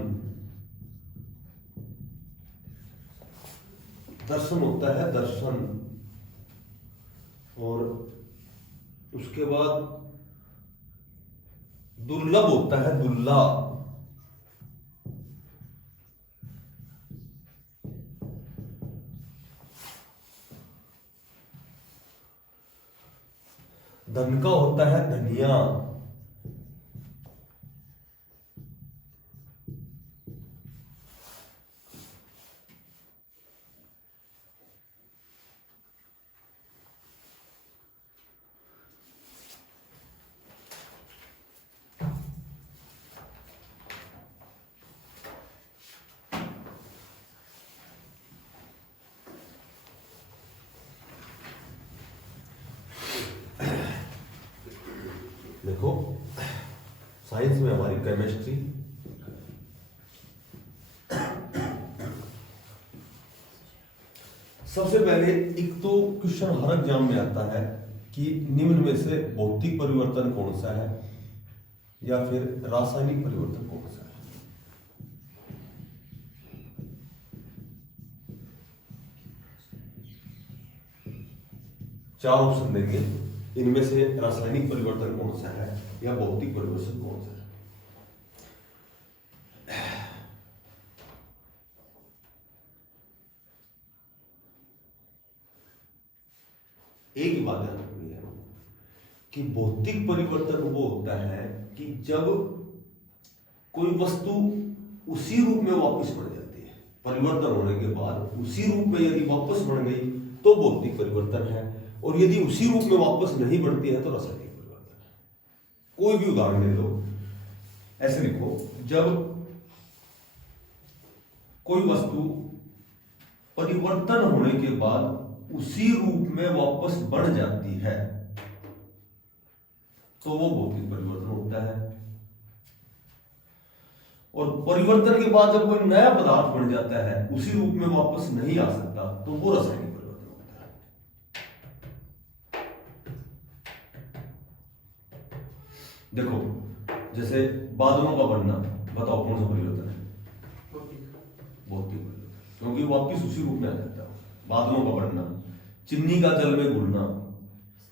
दर्शन होता है दर्शन। और उसके बाद दुर्लभ होता है दुल्ला। धन का होता है धनिया। देखो साइंस में हमारी केमिस्ट्री, सबसे पहले एक तो क्वेश्चन हर एग्जाम में आता है कि निम्न में से भौतिक परिवर्तन कौन सा है या फिर रासायनिक परिवर्तन कौन सा है। चार ऑप्शन देंगे, इनमें से रासायनिक परिवर्तन कौन सा है या भौतिक परिवर्तन कौन सा है। एक ही बात ध्यान रखनी है कि भौतिक परिवर्तन वो होता है कि जब कोई वस्तु उसी रूप में वापस बन जाती है, परिवर्तन होने के बाद उसी रूप में यदि वापस बन गई तो भौतिक परिवर्तन है, और यदि उसी रूप में वापस नहीं बढ़ती है तो रासायनिक परिवर्तन है। कोई भी उदाहरण ले लो, ऐसे लिखो, जब कोई वस्तु परिवर्तन होने के बाद उसी रूप में वापस बढ़ जाती है तो वो भौतिक परिवर्तन होता है, और परिवर्तन के बाद जब कोई नया पदार्थ बन जाता है उसी रूप में वापस नहीं आ सकता तो वो रासायनिक परिवर्तन होता है। देखो जैसे बादलों का बनना, बताओ कौन सा परिवर्तन है? भौतिक परिवर्तन, क्योंकि वापस उसी रूप में आ जाता है। बादलों का बनना, चिन्नी का जल में घुलना,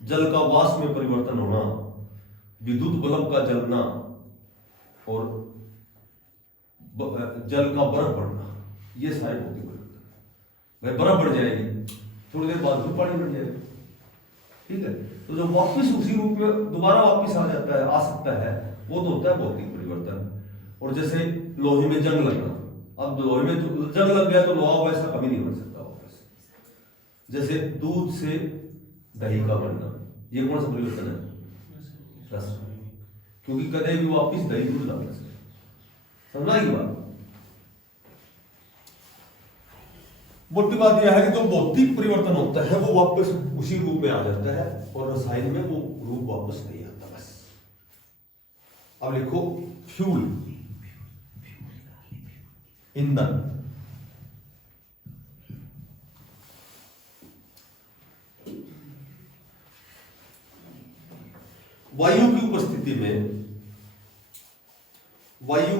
जल का वाष्प में परिवर्तन होना, विद्युत बल्ब का जलना और जल का बर्फ बढ़ना, ये सारे भौतिक परिवर्तन। भाई बर्फ बढ़ जाएगी, थोड़ी देर बाद फिर पानी बढ़ जाएगा, ठीक है। तो जब वापस उसी रूप में दोबारा वापस आ जाता है, आ सकता है, वो तो होता है भौतिक परिवर्तन। और जैसे लोहे में जंग लगना, अब लोहे में जंग लग गया तो लोहा वैसा कभी नहीं बन सकता वापस। जैसे दूध से दही का बनना, ये कौन सा परिवर्तन है? क्योंकि कदे भी वापस दही दूध ना बन सके। समझा की बात? मोटी बात यह है कि जो भौतिक परिवर्तन होता है वो वापस उसी रूप में आ जाता है, और रसायन में वो रूप वापस नहीं आता। बस अब लिखो फ्यूल, ईंधन। वायु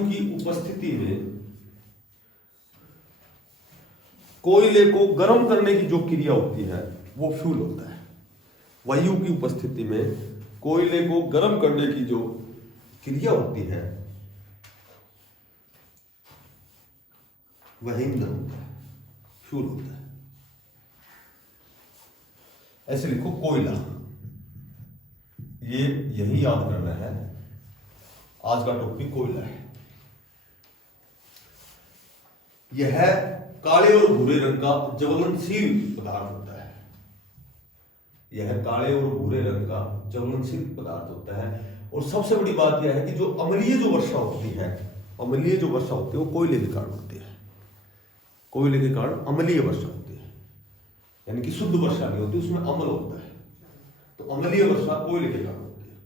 की उपस्थिति में कोयले को गर्म करने की जो क्रिया होती है वो फ्यूल होता है। वायु की उपस्थिति में कोयले को गर्म करने की जो क्रिया होती है वह ईंधन होता है, फ्यूल होता है। ऐसे लिखो कोयला, ये यही याद करना है, आज का टॉपिक कोयला है। यह काले और भूरे रंग का ज्वलनशील पदार्थ होता है। यह काले और भूरे रंग का ज्वलनशील पदार्थ होता है। और सबसे बड़ी बात यह है कि जो अम्लीय जो वर्षा होती है, अम्लीय जो वर्षा होती है वो कोयले के कारण होती है। कोयले के कारण अम्लीय वर्षा होती है, यानी कि शुद्ध वर्षा नहीं होती, उसमें अम्ल होता है। तो अम्लीय वर्षा कोयले के कारण होती है।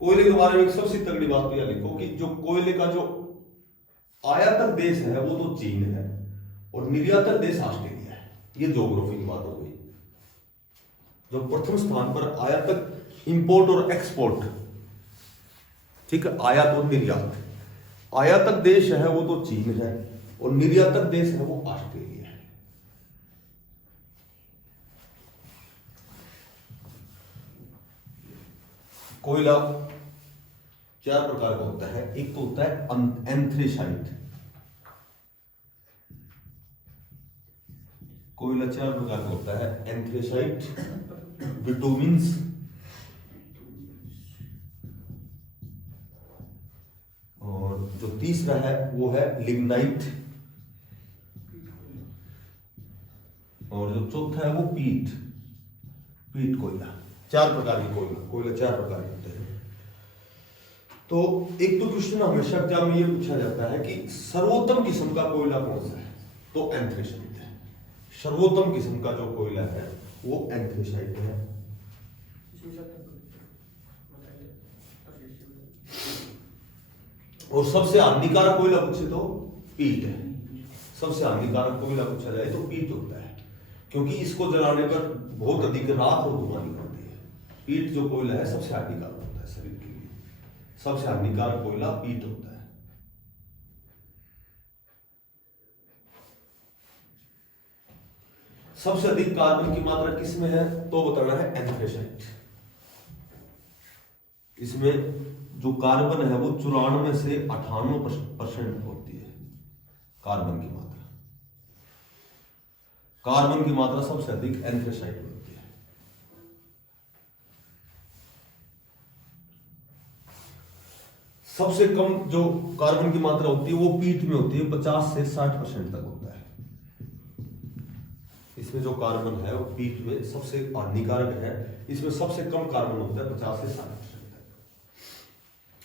कोयले के बारे में एक सबसे तगड़ी बात तो यह लिखो कि जो कोयले का जो आयातक देश है वो तो चीन है, और निर्यातक देश ऑस्ट्रेलिया है। ये ज्योग्राफी की बात हो गई। जो प्रथम स्थान पर आयातक, इंपोर्ट और एक्सपोर्ट, ठीक है, आयात और निर्यात, आयातक देश है वो तो चीन है, और निर्यातक देश है वो ऑस्ट्रेलिया है। कोयला चार प्रकार का होता है। एक तो होता है एंथ्रेसाइट। कोयला चार प्रकार का होता है, एंथ्रेसाइट, बिटुमिन्स, और जो तीसरा है वो है लिग्नाइट, और जो चौथा है वो पीट कोयला। 4 प्रकार की कोयला 4 प्रकार के होते हैं। तो एक तो क्वेश्चन हमेशा एग्जाम में ये पूछा जाता है कि सर्वोत्तम किस्म का कोयला कौन सा है, तो एंथ्रेसाइट है। सर्वोत्तम किस्म का जो कोयला है वो एंथ्रेसाइट है। और सबसे हानिकारक कोयला पूछे तो पीट है। सबसे हानिकारक कोयला पूछा जाए तो पीट होता है, क्योंकि इसको जलाने पर बहुत अधिक राख और धुआं निकलती है। पीट जो कोयला है सबसे हानिकारक होता है शरीर के लिए। सबसे हानिकारक कोयला पीट होता है। सबसे अधिक कार्बन की मात्रा किसमें है, तो बताना है एंथ्रेसाइट। इसमें जो कार्बन है वो 94 से 98% होती है। कार्बन की मात्रा सबसे अधिक एंथ्रेसाइट में होती है। सबसे कम जो कार्बन की मात्रा होती है वो पीट में होती है, 50 से 60% तक होता है। इसमें जो कार्बन है वो पीट में सबसे हानिकारक है। इसमें सबसे कम कार्बन होता है 50 से 60% तक।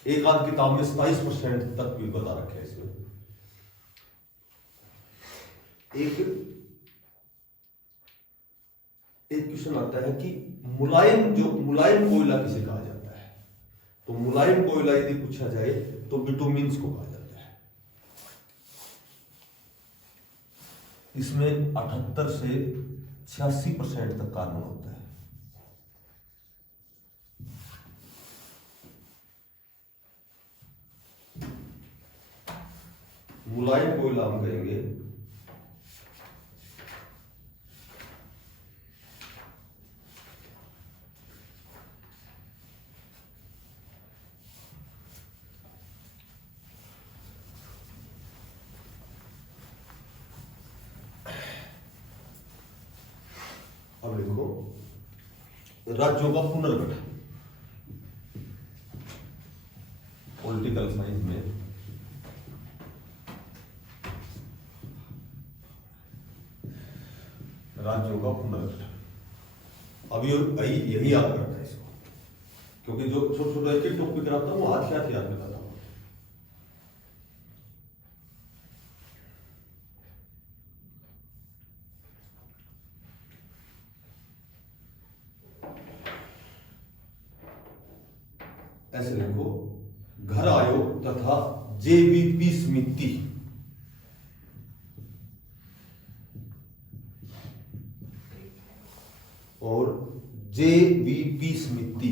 एक आध किताब में 27% तक भी बता रखे हैं इसमें। एक क्वेश्चन आता है कि मुलायम कोयला किसे कहा जाता है, तो मुलायम कोयला यदि पूछा जाए तो बिटुमिन्स को कहा जाता है। इसमें 78 से 86% तक कार्बन होता है। मुलायम कोयला हम कहेंगे अब देखो राज्यों का पुनर्गठन। पॉलिटिकल साइंस में राज्यों का पुनर्गठन, अब यही याद करता है इसको, क्योंकि जो छोटे छोटे एक टॉपिक कराता हूं वो हाथ क्या याद करता हूं। ऐसे लिखो, घर आयोग तथा जेबीपी समिति और जेबीपी समिति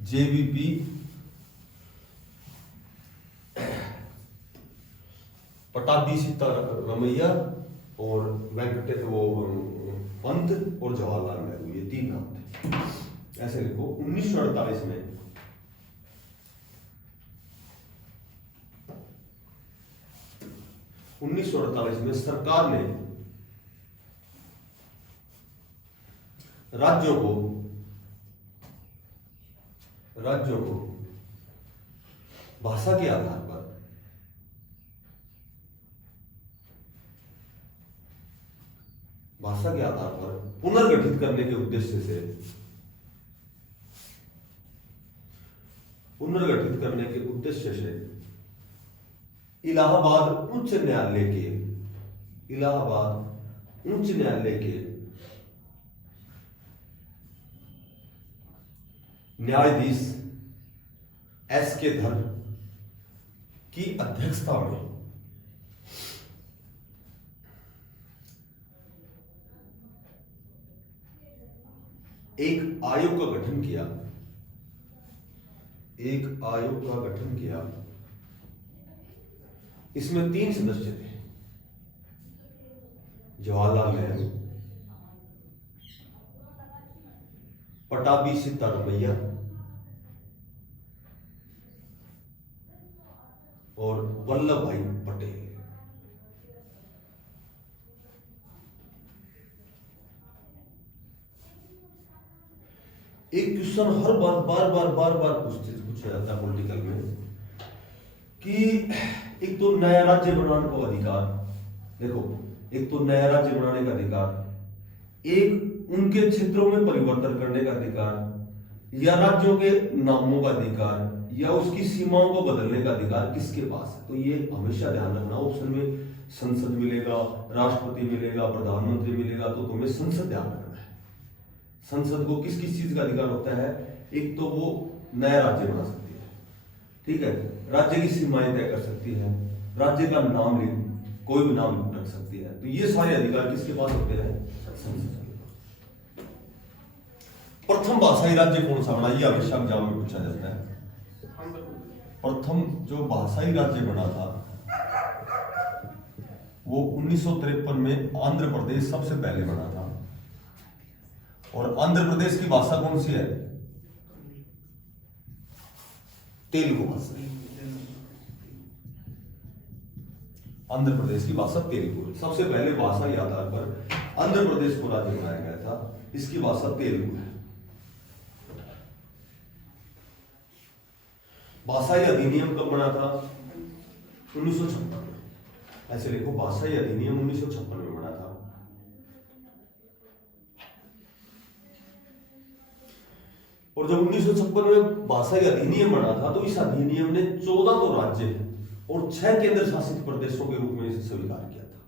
जेबीपी पटाभी सीतारमैया और वेंकटेश वो पंत और जवाहरलाल नेहरू, ये 3 नाम थे। ऐसे लिखो 1948 में सरकार ने राज्यों को भाषा के आधार पर पुनर्गठित करने के उद्देश्य से इलाहाबाद उच्च न्यायालय के न्यायाधीश S.K. धर की अध्यक्षता में एक आयोग का गठन किया। इसमें 3 सदस्य थे, जवाहरलाल नेहरू, पटाभी सीतारमैया और वल्लभ भाई पटेल। एक क्वेश्चन हर बार बार बार बार बार पूछा जाता है पॉलिटिकल में कि एक तो नया राज्य बनाने का अधिकार, देखो एक तो नया राज्य बनाने का अधिकार, एक उनके क्षेत्रों में परिवर्तन करने का अधिकार, या राज्यों के नामों का अधिकार, या उसकी सीमाओं को बदलने का अधिकार किसके पास है। तो ये हमेशा ध्यान रखना, ऑप्शन में संसद मिलेगा, राष्ट्रपति मिलेगा, प्रधानमंत्री मिलेगा, तो तुम्हें संसद ध्यान रखना है। संसद को किस किस चीज का अधिकार होता है, एक तो वो नया राज्य बना सकती है, ठीक है, राज्य की सीमाएं तय कर सकती है, राज्य का नाम लिख कोई भी नाम रख सकती है। तो ये सारे अधिकार किसके पास होते हैं, संसद के पास। प्रथम भाषाई राज्य कौन सा बना, ये हमेशा एग्जाम में पूछा जाता है। प्रथम जो भाषाई राज्य बना था वो 1953 में आंध्र प्रदेश सबसे पहले बना था। और आंध्र प्रदेश की भाषा कौन सी है, तेलुगु भाषा। आंध्र प्रदेश की भाषा तेलुगु है। सबसे पहले भाषा के आधार पर आंध्र प्रदेश को राज्य बनाया गया था, इसकी भाषा तेलुगु है। भाषाई अधिनियम कब बना था, 1956 में। ऐसे लिखो, भाषाई अधिनियम 1956 में बना था। और जब 1956 में भाषाई अधिनियम बना था तो इस अधिनियम ने 14 तो राज्य और 6 केंद्र शासित प्रदेशों के रूप में इसे स्वीकार किया था।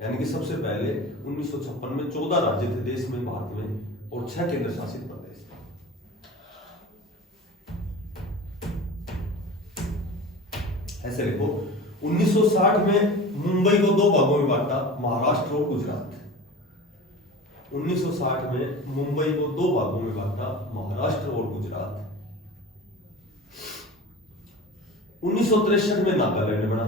यानी कि सबसे पहले 1956 में 14 राज्य थे देश में, भारत में, और 6 केंद्र शासित प्रदेश थे। ऐसे लिखो, 1960 में मुंबई को 2 भागों में बांटा, महाराष्ट्र और गुजरात। 1960 में मुंबई को 2 भागों में बांटा, महाराष्ट्र और गुजरात। 1963 में नागालैंड बना।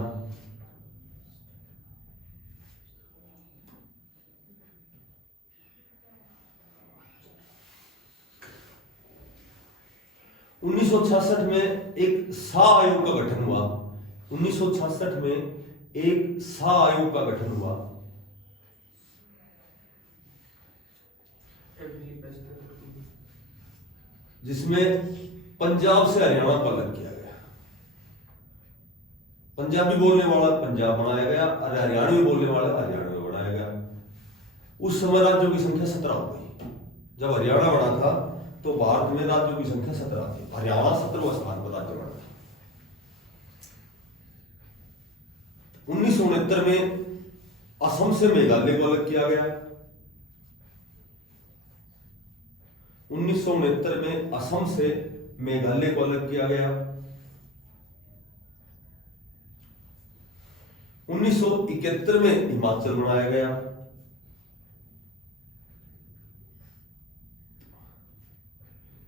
1966 में एक शाह आयोग का गठन हुआ। 1966 में एक शाह आयोग का गठन हुआ, जिसमें पंजाब से हरियाणा को अलग किया गया। पंजाबी बोलने वाला पंजाब बनाया गया और हरियाणवी बोलने वाला हरियाणा में बनाया गया। उस समय राज्यों की संख्या 17 हो गई। जब हरियाणा बना था तो भारत में राज्यों की संख्या 17 थी, हरियाणा 17वें स्थान पर राज्य बना था। 1969 में असम से मेघालय को अलग किया गया। 1969 में असम से मेघालय को अलग किया गया। 1971 में हिमाचल बनाया गया।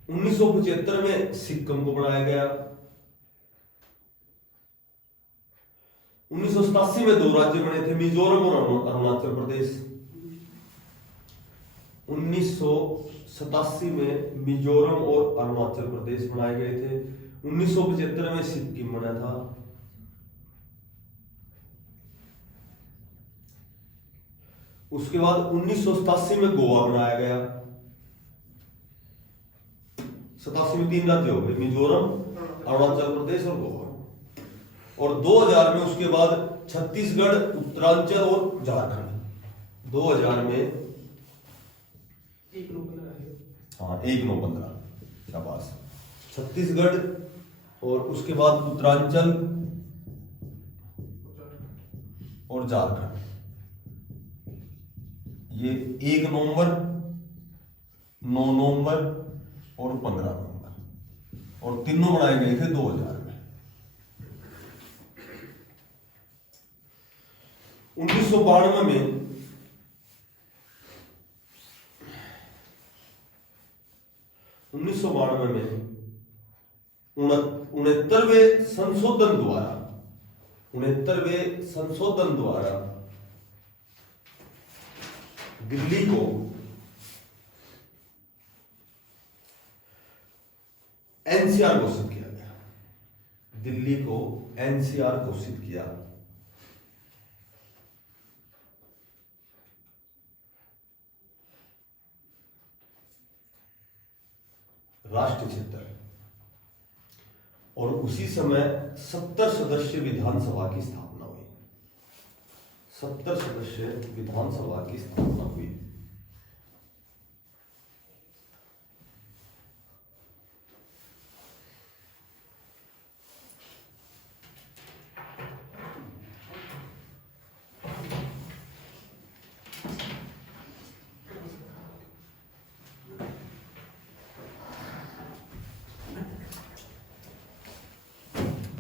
1975 में सिक्किम को बनाया गया। 1987 में 2 राज्य बने थे, मिजोरम और अरुणाचल प्रदेश। 1987 में मिजोरम और अरुणाचल प्रदेश बनाए गए थे। 1975 में सिक्किम बना था। उसके बाद 1987 में गोवा बनाया गया। 87 में 3 राज्य हो गए, मिजोरम, अरुणाचल प्रदेश और गोवा। और 2000 में उसके बाद छत्तीसगढ़, उत्तरांचल और झारखंड। 2000 में 1/9/15 शाबाश, छत्तीसगढ़ और उसके बाद उत्तरांचल और झारखंड। ये 1 नवंबर, 9 नवंबर और 15 नवंबर, और तीनों बनाए गए थे 2000 में। 1992 में उनहत्तरवें संशोधन द्वारा दिल्ली को एनसीआर घोषित किया गया। दिल्ली को एनसीआर घोषित किया। राष्ट्रीय क्षेत्र और उसी समय 70 सदस्य विधानसभा की स्थापना हुई। 70 सदस्य विधानसभा की स्थापना हुई।